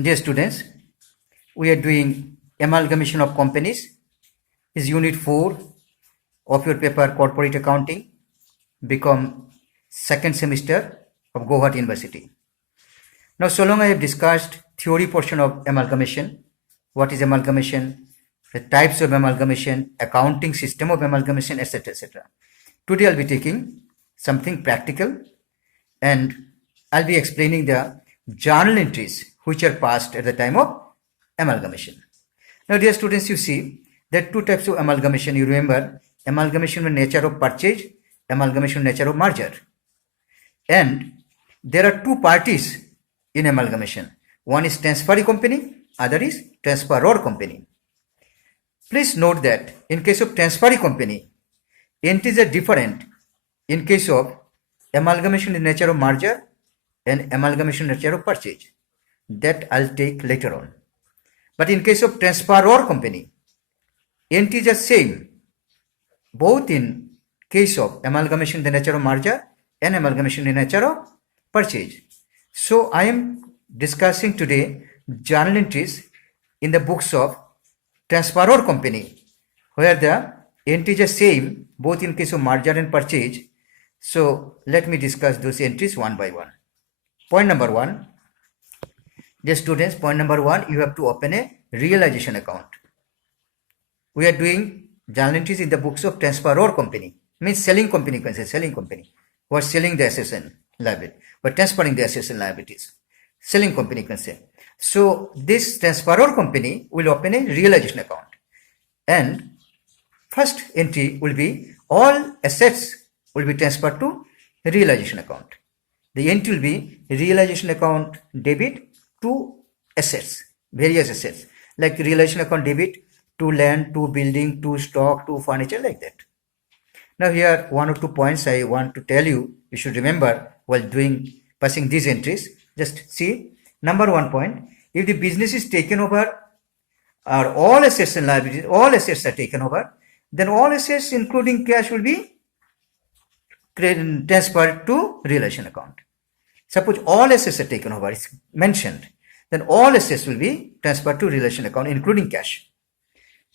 Dear students, we are doing amalgamation of companies. Is unit 4 of your paper corporate accounting, become second semester of Gour University. Now, so long I have discussed theory portion of amalgamation, what is amalgamation, the types of amalgamation, accounting system of amalgamation, etc. etc. Today I'll be taking something practical and I'll be explaining the journal entries which are passed at the time of amalgamation. Now, dear students, you see there are two types of amalgamation. You remember amalgamation with nature of purchase, amalgamation with nature of merger. And there are two parties in amalgamation. One is transferee company, other is transferor company. Please note that in case of transferee company, entries are different in case of amalgamation in nature of merger and amalgamation in nature of purchase. That I'll take later on. But in case of transferor company, entries are same both in case of amalgamation in the nature of merger and amalgamation in nature of purchase. So I am discussing today journal entries in the books of transferor company where the entries are same both in case of merger and purchase. So let me discuss those entries one by one. Point number 1. Dear students, point number 1, you have to open a realization account. We are doing journal entries in the books of transferor company, means selling company, you can say selling company, who are selling the assets and liability, but transferring the assets and liabilities. Selling company, you can say. So this transferor company will open a realization account, and first entry will be all assets will be transferred to realization account. The entry will be realization account debit to assets, various assets, like realization account debit to land, to building, to stock, to furniture, like that. Now here 1 or 2 points I want to tell you, you should remember while passing these entries. Just see, number 1 point, if the business is taken over or all assets and liabilities, all assets are taken over, then all assets including cash will be transferred to realization account. Suppose all assets are taken over, it's mentioned, then all assets will be transferred to realization account including cash.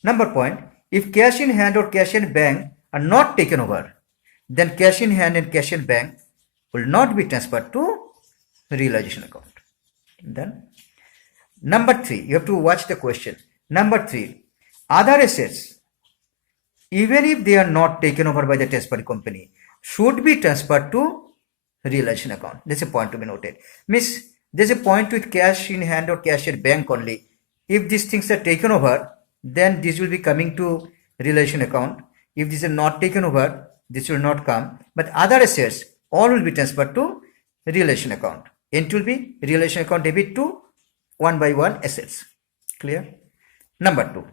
Number point, if cash in hand or cash in bank are not taken over, then cash in hand and cash in bank will not be transferred to realization account. Then number 3, you have to watch the question. Number 3, other assets, even if they are not taken over by the transferee company, should be transferred to realization account. That's a point to be noted. Means there's a point with cash in hand or cash in bank only. If these things are taken over, then this will be coming to realization account. If these are not taken over, this will not come. But other assets, all will be transferred to realization account. Entry will be realization account debit to one by one assets. Clear? Number 2,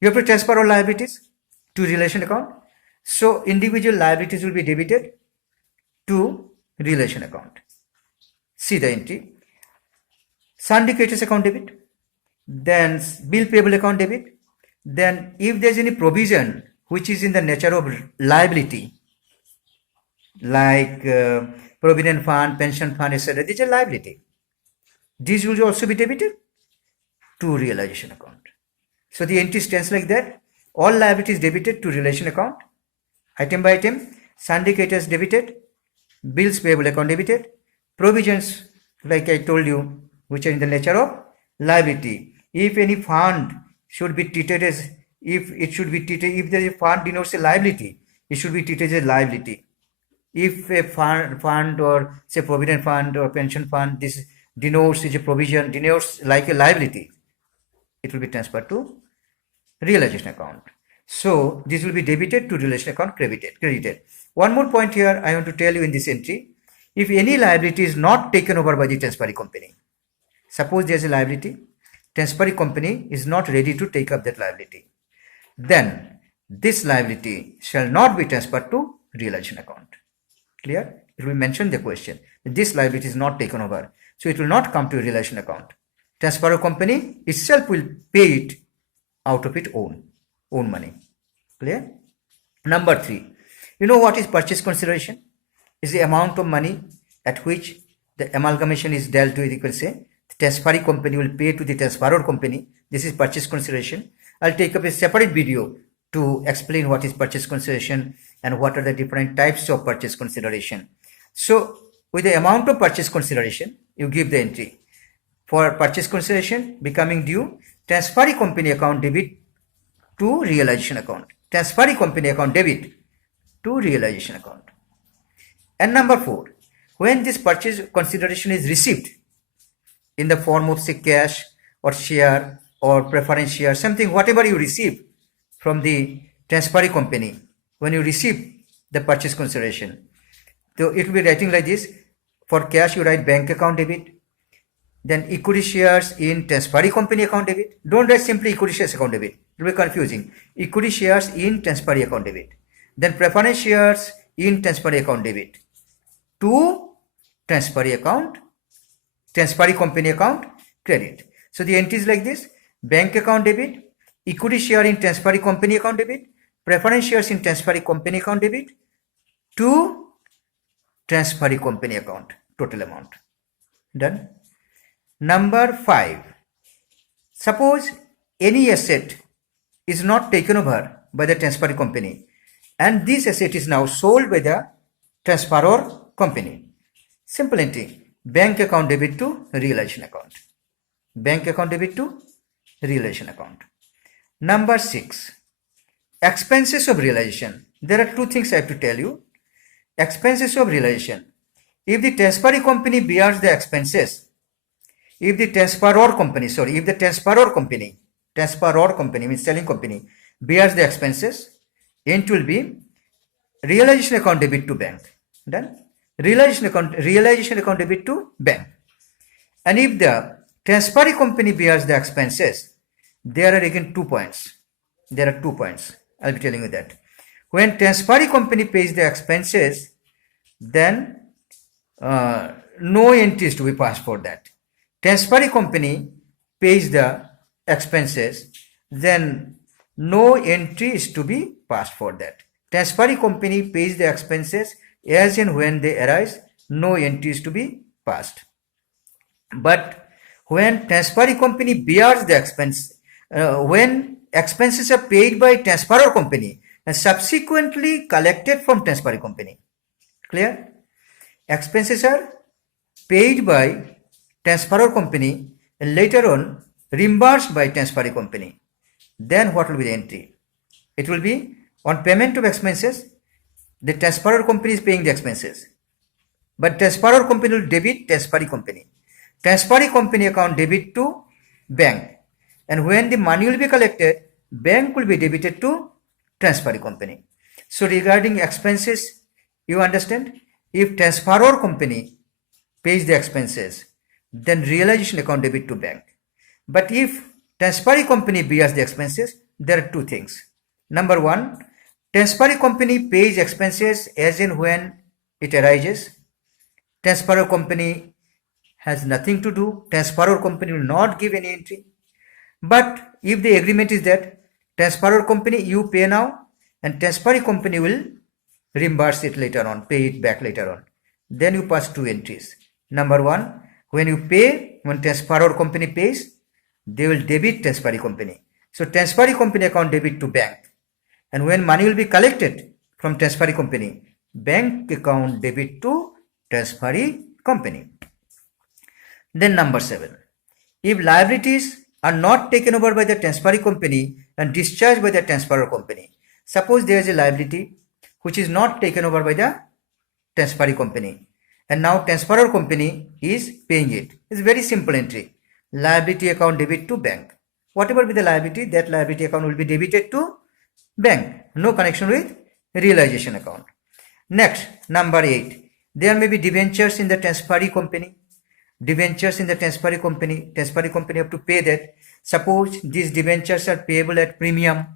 you have to transfer all liabilities to realization account. So individual liabilities will be debited to realization account. See the entry. Sundry creditors account debit, then bill payable account debit, then if there is any provision which is in the nature of liability, like provident fund, pension fund, etc., this is a liability. These will also be debited to realization account. So the entry stands like that. All liabilities debited to realization account, item by item. Sundry creditors debited, bills payable account debited, provisions like I told you which are in the nature of liability. If any fund should be treated as, if there is a fund denotes a liability, it should be treated as a liability. If a fund or say provident fund or pension fund, this denotes is a provision, denotes like a liability, it will be transferred to realization account. So this will be debited to realization account, credited. One more point here I want to tell you in this entry. If any liability is not taken over by the transferee company, suppose there is a liability, transferee company is not ready to take up that liability, then this liability shall not be transferred to realization account. Clear? It will mention the question. This liability is not taken over, so it will not come to realization account. Transferor company itself will pay it out of its own money. Clear? Number 3, you know what is purchase consideration? Is the amount of money at which the amalgamation is dealt with, you can say transferee company will pay to the transferor company. This is purchase consideration. I'll take up a separate video to explain what is purchase consideration and what are the different types of purchase consideration. So with the amount of purchase consideration, you give the entry. For purchase consideration becoming due, transferee company account debit to realization account. Transferee company account debit to realization account. And number 4, when this purchase consideration is received in the form of say cash or share or preference share, something whatever you receive from the transferee company, when you receive the purchase consideration, so it will be writing like this. For cash you write bank account debit, then equity shares in transferee company account debit. Don't write simply equity shares account debit, it will be confusing. Equity shares in transferee account debit, then preference shares in transferee account debit to transferee company account credit. So the entry is like this: bank account debit, equity share in transferee company account debit, preference shares in transferee company account debit to transferee company account, total amount. Done. Number 5, suppose any asset is not taken over by the transferee company and this asset is now sold by the transferor company. Simple entry: bank account debit to realization account. Bank account debit to realization account. Number 6, expenses of realization. There are 2 things I have to tell you. Expenses of realization. If the transferee company bears the expenses, if the transferor company means selling company, bears the expenses, it will be realization account debit to bank. Done. Realization account debit to bank. And if the transferee company bears the expenses, there are again 2 points. There are 2 points. I'll be telling you that. When transferee company pays the expenses, then no entry is to be passed for that. Transferee company pays the expenses, then no entry is to be passed for that. Transferee company pays the expenses as and when they arise, no entry is to be passed. But when transferee company bears the expense, when expenses are paid by transferor company and subsequently collected from transferee company, clear? Expenses are paid by transferor company and later on reimbursed by transferee company. Then what will be the entry? It will be on payment of expenses, the transferor company is paying the expenses, but transferor company will debit transferee company. Transferee company account debit to bank, and when the money will be collected, bank will be debited to transferee company. So regarding expenses, you understand, if transferor company pays the expenses, then realization account debit to bank. But if transferee company bears the expenses, there are 2 things. Number 1, transferee company pays expenses as and when it arises. Transferor company has nothing to do. Transferor company will not give any entry. But if the agreement is that transferor company, you pay now and transferee company will reimburse it later on, pay it back later on, then you pass 2 entries. Number 1, when you pay, when transferor company pays, they will debit transferee company. So transferee company account debit to bank, and when money will be collected from transferee company, bank account debit to transferee company. Then number 7, if liabilities are not taken over by the transferee company and discharged by the transferor company. Suppose there is a liability which is not taken over by the transferee company, and now transferor company is paying it. It's very simple entry: liability account debit to bank. Whatever be the liability, that liability account will be debited to bank. No connection with realization account. Next, number 8, there may be debentures in the transferee company. Debentures in the transferee company have to pay that. Suppose these debentures are payable at premium.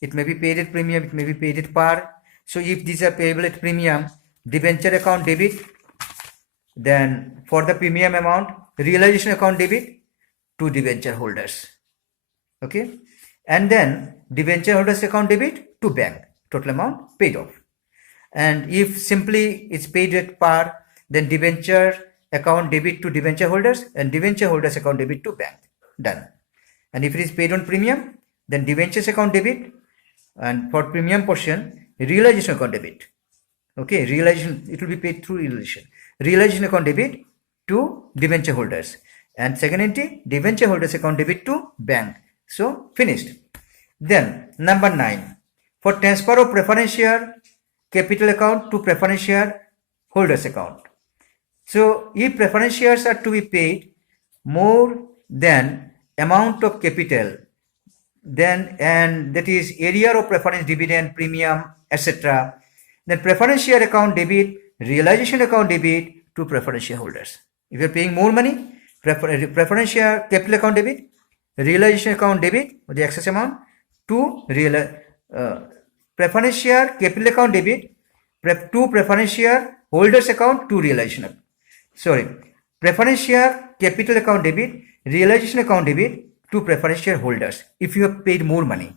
It may be paid at premium, it may be paid at par. So if these are payable at premium, debenture account debit, then for the premium amount, realization account debit to debenture holders. Okay, and then debenture holders account debit to bank, total amount paid off. And if simply it's paid at par, then debenture account debit to debenture holders and debenture holders account debit to bank. Done. And if it is paid on premium, then debentures account debit, and for premium portion, realization account debit. Okay, realization, it will be paid through realization. Realization account debit to debenture holders. And second entry, debenture holders account debit to bank. So finished. Then number 9, for transfer of preference share capital account to preference share holders account. So if preference shares are to be paid more than amount of capital, then, and that is area of preference, dividend, premium, etc., then preference share account debit, realization account debit to preference shareholders. If you are paying more money, preference share capital account debit, realization account debit, the excess amount, to preference share capital account debit to preference share holders account to realization. Sorry, preference share capital account debit, realization account debit to preference share holders if you have paid more money.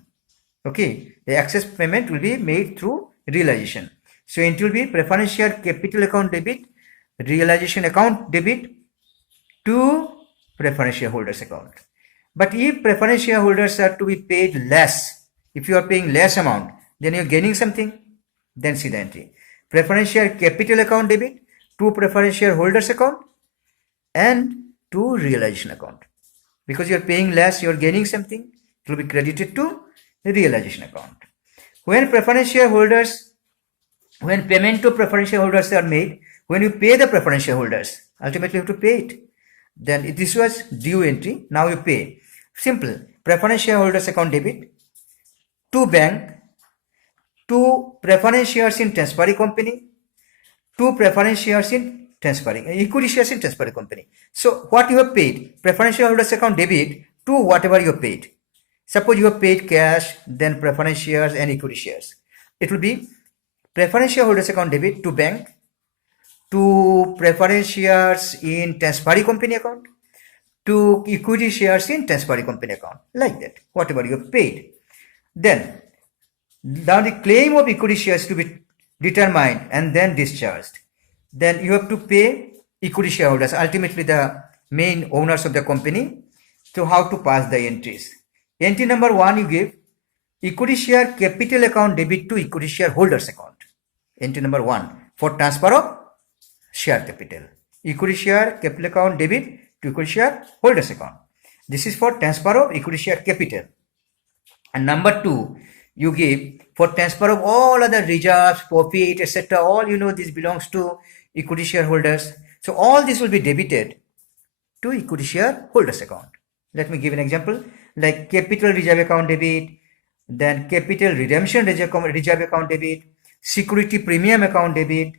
Okay, the excess payment will be made through realization. So it will be preference share capital account debit, realization account debit to preference shareholders account. But if preference shareholders are to be paid less, if you are paying less amount, then you are gaining something, then see the entry. Preference share capital account debit to preference shareholders account and to realization account. Because you are paying less, you are gaining something, it will be credited to realization account. When preference shareholders, when payment to preference shareholders are made, when you pay the preference shareholders, ultimately you have to pay it. Then this was due entry, now you pay. Simple, preference shareholders account debit to bank, to preference shares in transferring company, to preference shares in transferring, equity shares in transferring company. So what you have paid, preference shareholders account debit to whatever you have paid. Suppose you have paid cash, then preference shares and equity shares. It will be preference shareholders account debit to bank, to preference shares in transferring company account, to equity shares in transferring company account, like that, whatever you have paid. Then now the claim of equity shares to be determined and then discharged. Then you have to pay equity shareholders, ultimately the main owners of the company. So how to pass the entries? Entry number 1, you give equity share capital account debit to equity shareholders account. Entry number 1 for transfer of share capital. Equity share capital account debit to equity shareholders account. This is for transfer of equity share capital. And number 2, you give for transfer of all other reserves, profit, etc. All this belongs to equity shareholders. So all this will be debited to equity shareholders account. Let me give an example, like capital reserve account debit, then capital redemption reserve account debit, security premium account debit,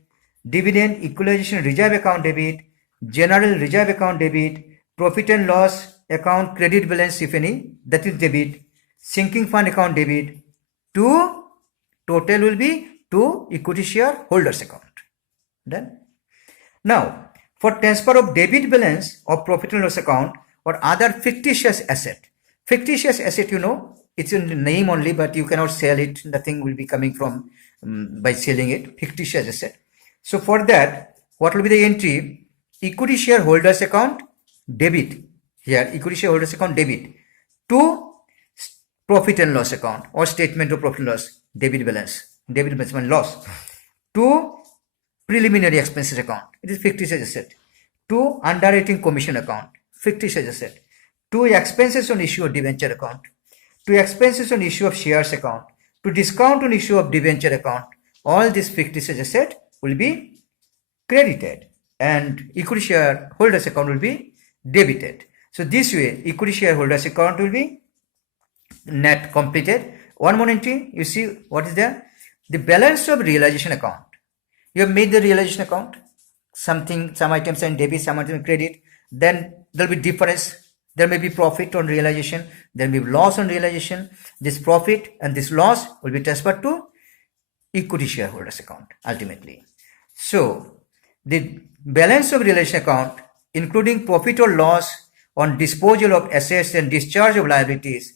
dividend equalization reserve account debit, general reserve account debit, profit and loss account credit balance if any, that is debit, sinking fund account debit, to total will be to equity shareholders account. Done. Now for transfer of debit balance of profit and loss account or other fictitious asset. Fictitious asset, it's in the name only, but you cannot sell it. Nothing will be coming from by selling it. Fictitious asset. So for that, what will be the entry? Equity shareholders account debit. Here, equity shareholders account debit to profit and loss account or statement of profit and loss, debit balance means loss, to preliminary expenses account, it is fictitious asset, to underwriting commission account, fictitious asset, to expenses on issue of debenture account, to expenses on issue of shares account, to discount on issue of debenture account. All this fictitious asset will be credited and equity shareholders account will be debited. So this way equity shareholders account will be net completed. One more entry, you see what is there? The balance of realization account. You have made the realization account, some items are in debit, some items in credit, then there will be difference. There may be profit on realization, there may be loss on realization. This profit and this loss will be transferred to equity shareholders account ultimately. So the balance of realization account, including profit or loss on disposal of assets and discharge of liabilities.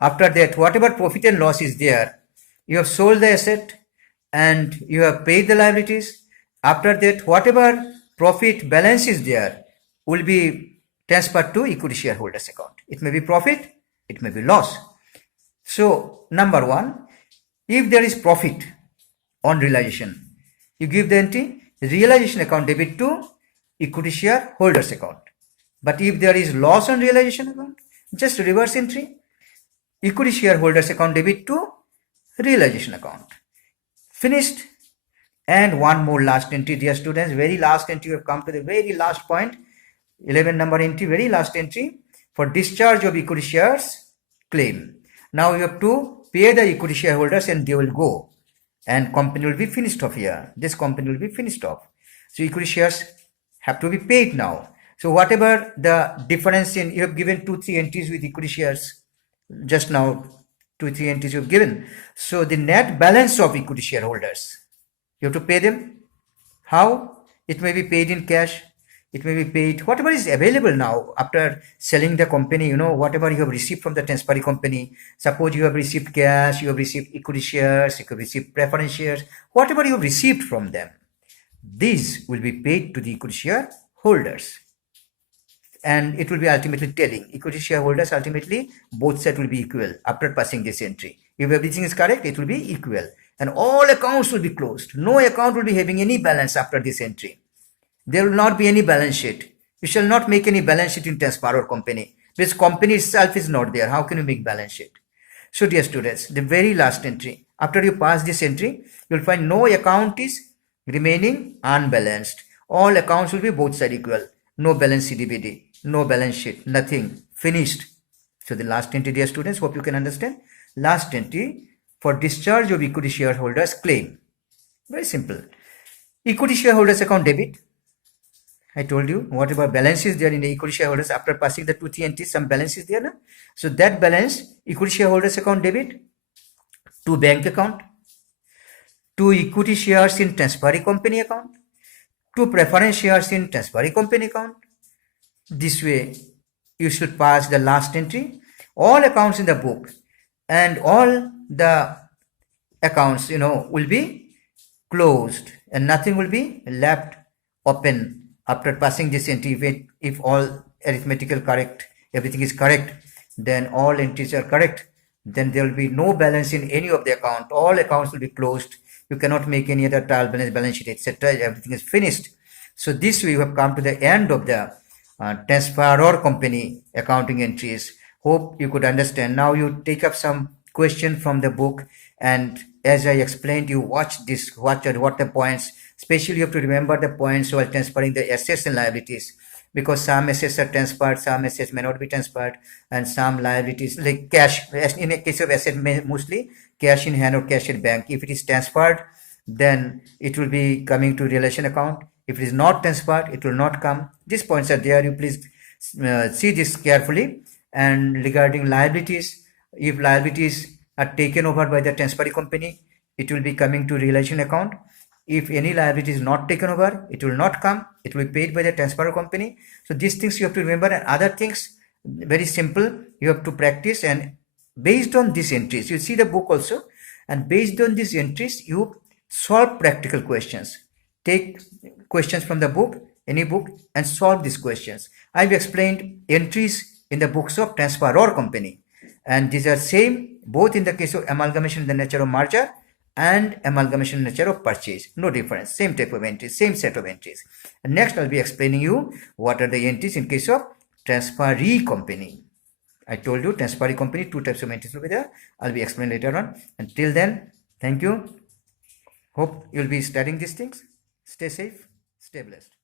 After that, whatever profit and loss is there, you have sold the asset and you have paid the liabilities. After that, whatever profit balance is there, will be transferred to equity shareholders account. It may be profit, it may be loss. So number one, if there is profit on realization, you give the entry realization account debit to equity shareholders account. But if there is loss on realization account, just reverse entry, equity shareholders account debit to realization account. Finished. And one more last entry, dear students, very last entry. We have come to the very last point, 11 number entry, very last entry, for discharge of equity shares claim. Now you have to pay the equity shareholders and they will go, and company will be finished off here. This company will be finished off. So equity shares have to be paid now. So whatever the difference in, you have given 2-3 entries with equity shares just now, 2-3 entries you have given. So the net balance of equity shareholders, you have to pay them. How? It may be paid in cash. It may be paid, whatever is available now after selling the company, whatever you have received from the transferee company. Suppose you have received cash, you have received equity shares, you have received preference shares, whatever you have received from them, these will be paid to the equity shareholders. And it will be ultimately telling equity shareholders, ultimately both sides will be equal after passing this entry. If everything is correct, it will be equal. And all accounts will be closed. No account will be having any balance after this entry. There will not be any balance sheet. You shall not make any balance sheet in Transferor company. This company itself is not there. How can you make balance sheet? So dear students, the very last entry, after you pass this entry, you will find no account is remaining unbalanced. All accounts will be both sides equal. No balance CDBD, no balance sheet, nothing. Finished. So the last entry, dear students, hope you can understand. Last entry for discharge of equity shareholders claim. Very simple. Equity shareholders account debit. I told you whatever balance is there in the equity shareholders after passing the 2-3 entries, some balance is there. Na? So that balance, equity shareholders account debit to bank account, to equity shares in transferee company account, to preference shares in transferee company account. This way you should pass the last entry. All accounts in the book and all the accounts will be closed and nothing will be left open after passing this entry. If all arithmetical correct, everything is correct, then all entries are correct, then there will be no balance in any of the account. All accounts will be closed. You cannot make any other trial balance sheet, etc. Everything is finished. So this way you have come to the end of the Transferor company accounting entries. Hope you could understand. Now you take up some question from the book, and as I explained, you watch this, what the points. Especially you have to remember the points while transferring the assets and liabilities, because some assets are transferred, some assets may not be transferred, and some liabilities like cash, in a case of asset, mostly cash in hand or cash in bank. If it is transferred, then it will be coming to relation account. If it is not transferred, it will not come. These points are there. You please see this carefully. And regarding liabilities, if liabilities are taken over by the transferee company, it will be coming to relation account. If any liability is not taken over, it will not come. It will be paid by the transferor company. So these things you have to remember, and other things, very simple, you have to practice. And based on these entries, you see the book also, and based on these entries, you solve practical questions. Take questions from the book, any book, and solve these questions. I've explained entries in the books of Transferor company, and these are same both in the case of amalgamation in the nature of merger and amalgamation in the nature of purchase. No difference, same type of entries, same set of entries. And next I'll be explaining you what are the entries in case of transferee company. I told you transferee company, 2 types of entries will be there. I'll be explaining later on. Until then, thank you. Hope you'll be studying these things. Stay safe, stay blessed.